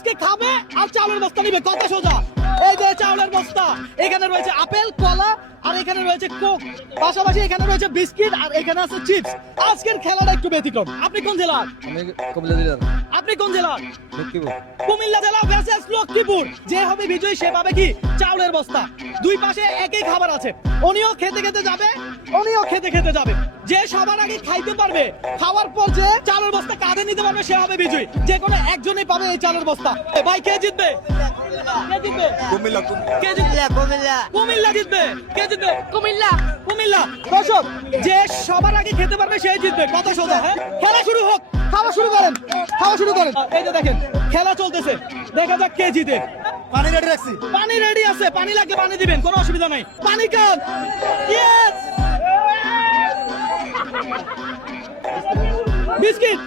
আজকে খাবে আর চাউলের বস্তা নিবে, কথা সোজা। এই যে চাউলের বস্তা, এখানে রয়েছে আপেল, কলা, আর এখানে রয়েছে কোক, পাশাপাশি এখানে রয়েছে বিস্কিট, আর এখানে আছে চিপস। আজকের খেলাটা একটু ব্যতিক্রম। আপনি কোন জেলার? আমি কুমিল্লা জেলার আপনি কোন জেলার? লক্ষ্মীপুর। কুমিল্লা জেলা ভার্সেস লক্ষ্মীপুর। যে হবে বিজয়ী সে পাবে কি? চাউলের বস্তা। দুই পাশে একই খাবার আছে, উনিও খেতে খেতে যাবে, উনিও খেতে খেতে যাবে। যে সবার আগে খাইতে পারবে, খাওয়ার পর যে চালের বস্তা কাঁধে নিতে পারবে সে হবে বিজয়ী। যে কোনো একজনই পাবে এই চালের বস্তা। ভাই কে জিতবে? কে জিতবে? কুমিল্লা কে জিতবে? কুমিল্লা জিতবে। কে জিতবে? কুমিল্লা। দর্শক, যে সবার আগে খেতে পারবে সেই জিতবে, কথা সোজা। হ্যাঁ, খেলা শুরু হোক, খাওয়া শুরু করেন, খাওয়া শুরু করেন। এই যে দেখেন খেলা চলতেছে, দেখা যাক কে জিতে। পানি রেডি রাখছি। পানি রেডি আছে, পানি লাগলে পানি দিবেন, কোনো অসুবিধা নাই। পানি খান। ইয়েস। বিস্কিট।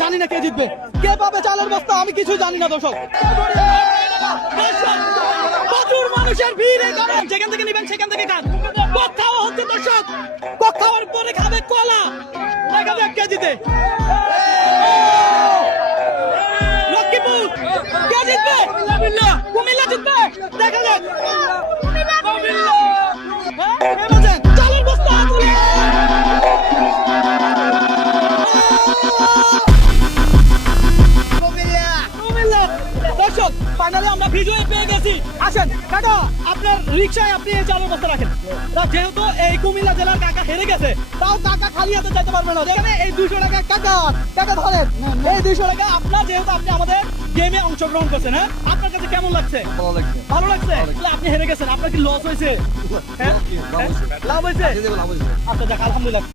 জানি না কে জিতবে, কে পাবে চালের বস্তা, আমি কিছু জানি না। দর্শক, প্রচুর মানুষের ভিড়, এই কারণ যেখান থেকে নিবেন সেখান থেকে খান। কক খাওয়া হচ্ছে দর্শক, কক খাওয়ার পরে খাবে কলা। দেখা যাক কে জিতে। লক্ষ্মীপুর। কে জিতবে? কুমিল্লা জিতবে। দেখা যাক। হ্যাঁ, কে বলছেন? চালের বস্তা তুলে। কুমিল্লা। দর্শক, ফাইনালি আমরা বিজয় পেয়ে গেছি। আসেন কাকা, আপনার রিকশায় আপনি এই চালের বস্তা রাখেন। যেহেতু এই কুমিল্লা জেলার কাকা হেরে গেছে, তাও কাকা খালি হাতে যাইতে পারবে না। এখানে এই 200 টাকা কাকা, কাকা ধরেন এই 200 টাকা আপনার, যেহেতু আপনি আমাদের গেমে অংশগ্রহণ করছেন। হ্যাঁ, আপনার কাছে কেমন লাগছে? ভালো লাগছে। ভালো লাগছে। তাহলে আপনি হেরে গেছেন, আপনার কি লস হয়েছে? হ্যাঁ, লাভ হয়েছে। লাভ হয়েছে। আচ্ছা যাক, আলহামদুলিল্লাহ।